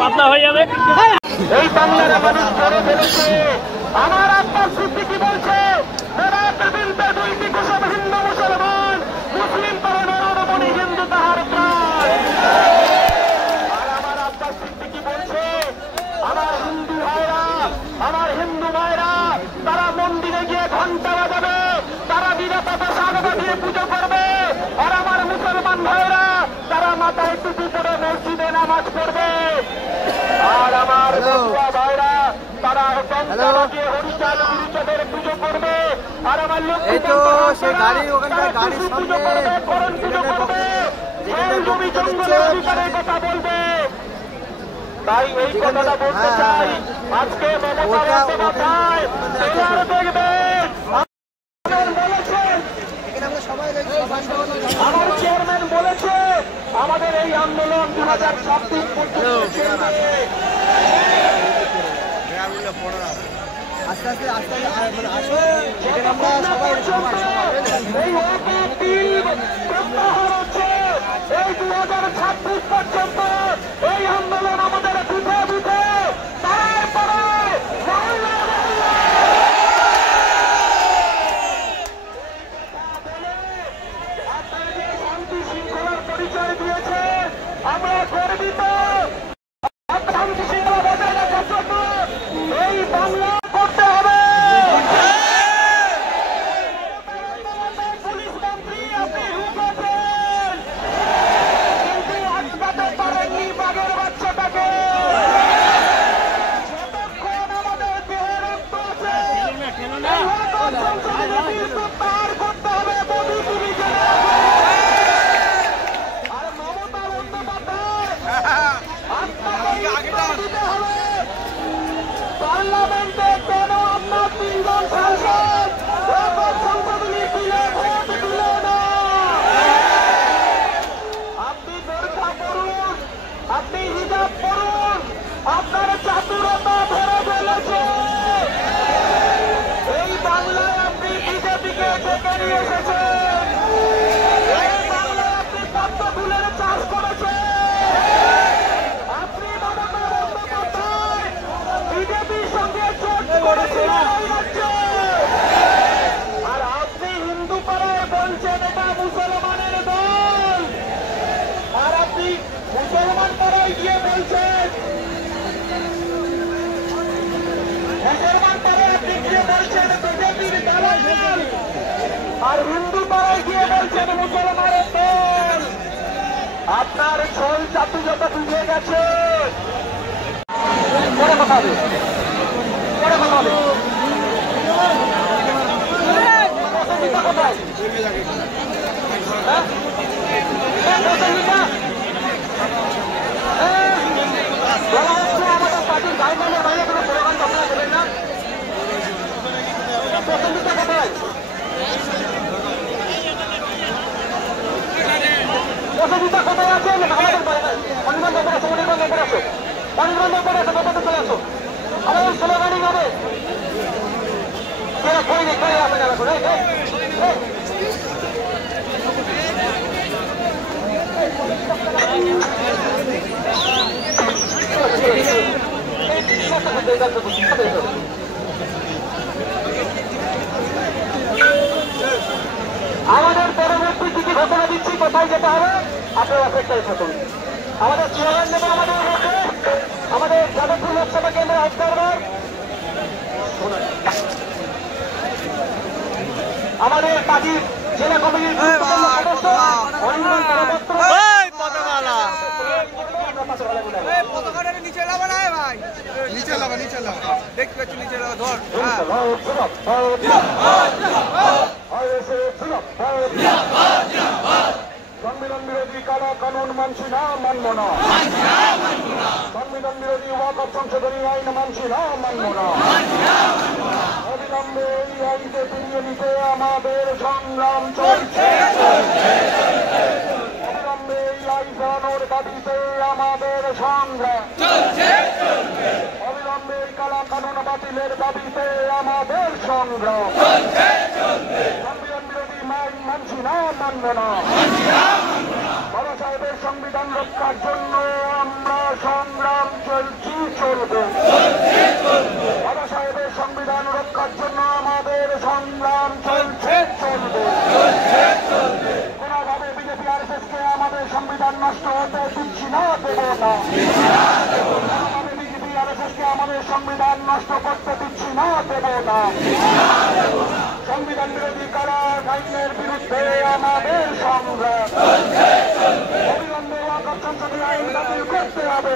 পাতলা হয়ে যাবে। এই বাংলার মানুষ বড় বলেছে, আমার আব্বাস সিদ্দিকী বলছে দুইটি কুসব হিন্দু মুসলমান, মুসলিম তারা নরমণি, হিন্দু তাহার প্রাণ। আর আমার আব্বাস সিদ্দিকী বলছে, আমার হিন্দু ভাইরা, আমার হিন্দু ভাইরা তারা মন্দিরে গিয়ে ঘন্টা বাজাবে, তারা বিরাপদা সাগবা দিয়ে পুজো করবে। আর আমার মুসলমান ভাইরা তারা মাথায় টুপি পরে মসজিদে নামাজ পড়বে। আর আমার ভাইরা তারা হরিচাঁদ গুরুচাঁদের পুজো করবে। আর আমার পুজো করবে, করণ পুজো করবে, জমি জঙ্গলের অধিকারের কথা বলবে। তাই এই কথাটা বলতে চাই, আজকে মমতা বন্দ্যোপাধ্যায় দেখবেন আমার চেয়ারম্যান বলেছে আমাদের এই আন্দোলন 2026 পর্যন্ত চলবে। আস্তে আস্তে আসো, আমরা সবাই প্রত্যাহার হচ্ছে। এই 2026 পর্যন্ত এই আন্দোলন আমাদের বুঝে বুঝে তারপরে শান্তি শৃঙ্খলার পরিচয় দিয়েছে, আমরা গর্বিত। শান্তি শৃঙ্খলা বজায় রাখার জন্য এই বাংলা করতে হবে। পুলিশ মন্ত্রী আপনি হুকেছেন, কিন্তু আটকাতে পারেননি বাঘের বাচ্চাটাকে। যতক্ষণ আমাদের দেহে রক্ত আছে পার করতে হবে মোদী টিভিকে। আর মমতা বন্দ্যোপাধ্যায় দিতে হবে। পার্লামেন্টে কেন আপনার 3 জন সাংসদ সংশোধনী বিলে ভোট দিল না? আপনি বোরখা পড়ুন, আপনি হিজাব পড়ুন, আপনার চাতুরতা ধরে ফেলেছে। এই বাংলায় আপনি বিজেপিকে ডেকে নিয়ে এসেছেন, এই বাংলায় আপনি পদ্ম ফুলের চাষ করেছেন। আপনি মমতা বন্দ্যোপাধ্যায় বিজেপির সঙ্গে জোট করেছিলেন এই রাজ্যে। আর আপনি হিন্দু পাড়ায় বলছেন এটা মুসলমানের দল, আর আপনি মুসলমান পাড়ায় গিয়ে বলছেন, মুসলমান পাড়ায় আপনি গিয়ে বলছেন বিজেপির দালাল, আর হিন্দু পাড়ায় গিয়ে বলছেন মুসলমানের দল। আপনার ছল চাতুর্যতা ডুবে গেছে। পরে কথা হবে, পরে কথা হবে। পছন্দিতা কোথায়? পছন্দিতা বলা হচ্ছে আমাদের পার্টির গাইডলাইনের বাইরে কোনো স্লোগান আপনারা দেবেন না। পছন্দিতা কোথায়? পছন্দিতা কোথায় আছে? আমাদের অনির্বাণ নম্বর আসো, অনির্বাণ নম্বর আসো, অনির্বাণ নম্বর আসো, ব্যাপারটা চলে আসো। আমাদের স্লোগানিং হবে। কই নেই, কই আসে না এখন। আমাদের পরবর্তী কিছু ঘটনা দিচ্ছি, কোথায় যেতে হবে আপনার অপেক্ষায় থাকুন। আমাদের স্লোগান দেবো আমাদের যাদবপুর লোকসভা কেন্দ্রের অবজারভার, আমাদের পার্টির জেলা কমিটির সদস্য অনির্বাণ মহাপাত্র। পতাকাটা নিচে লাবা না ভাই, নিচে লাবা, নিচে লাবা, দেখতে পাচ্ছি নিচে লাবা, ধর। সংবিধান বিরোধী কালা কানুন মানছি না, মানব না। সংবিধান বিরোধী ওয়াকফ সংশোধনী আইন মানছি না, মানব না। অবিলম্বে এই আইনকে ফিরিয়ে নিতে আমাদের সংগ্রাম চলছে। অবিলম্বে এই আইন ফেরানোর দাবিতে আমাদের সংগ্রাম চলছে। অবিলম্বে এই কালা কানুন বাতিলের দাবিতে আমাদের সংগ্রাম চলছে। মানব না। বাবা সাহেবের সংবিধান রক্ষার জন্য আমরা সংগ্রাম চলবে। বাবা সাহেবের সংবিধান রক্ষার জন্য আমাদের সংগ্রাম চলবে। কোনোভাবে বিজেপি আরএসএসকে আমাদের সংবিধান নষ্ট হতে দিচ্ছি না, দেব না। কোনোভাবে বিজেপি আরএসএসকে আমাদের সংবিধান নষ্ট করতে দিচ্ছি না, দেব না। সংবিধান বিরোধী কারা আইনের বিরুদ্ধে আমাদের সংগ্রাম। অবিলম্বে ওয়াকফ সংশোধনী আইন বাতিল করতে হবে।